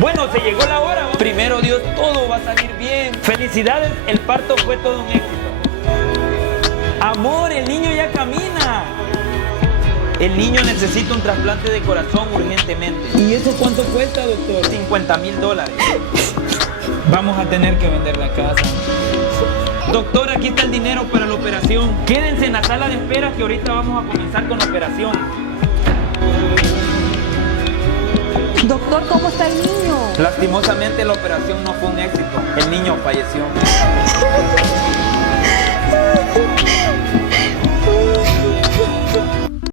Bueno, se llegó la hora. Primero Dios, todo va a salir bien. Felicidades, el parto fue todo un éxito. Amor, el niño ya camina. El niño necesita un trasplante de corazón urgentemente. ¿Y eso cuánto cuesta, doctor? $50,000. Vamos a tener que vender la casa. Doctor, aquí está el dinero para la operación. Quédense en la sala de espera que ahorita vamos a comenzar con la operación. Doctor, ¿cómo está el niño? Lastimosamente la operación no fue un éxito. El niño falleció.